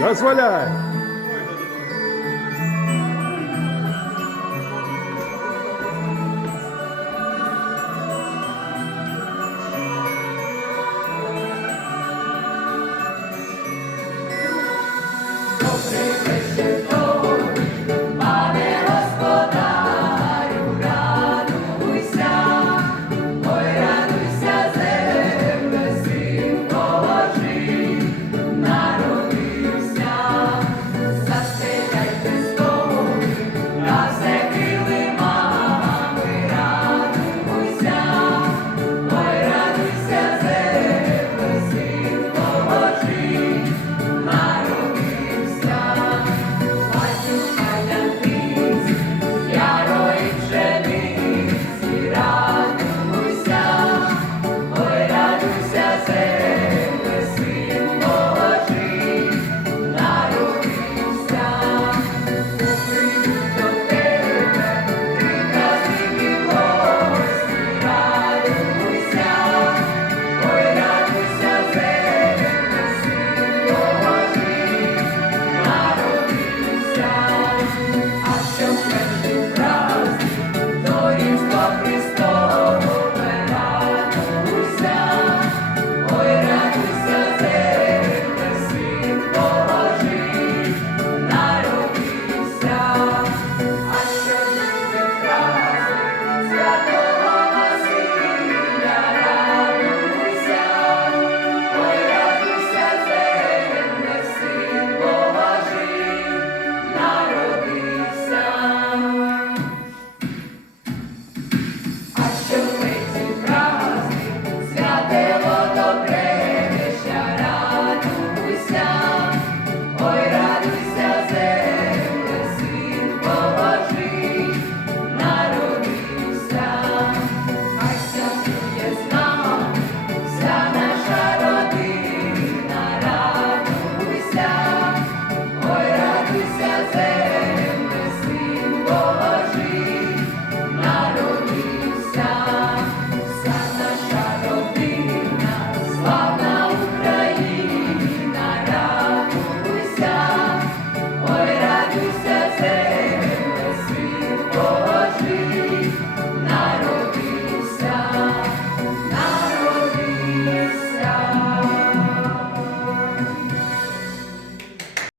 Дозволяй.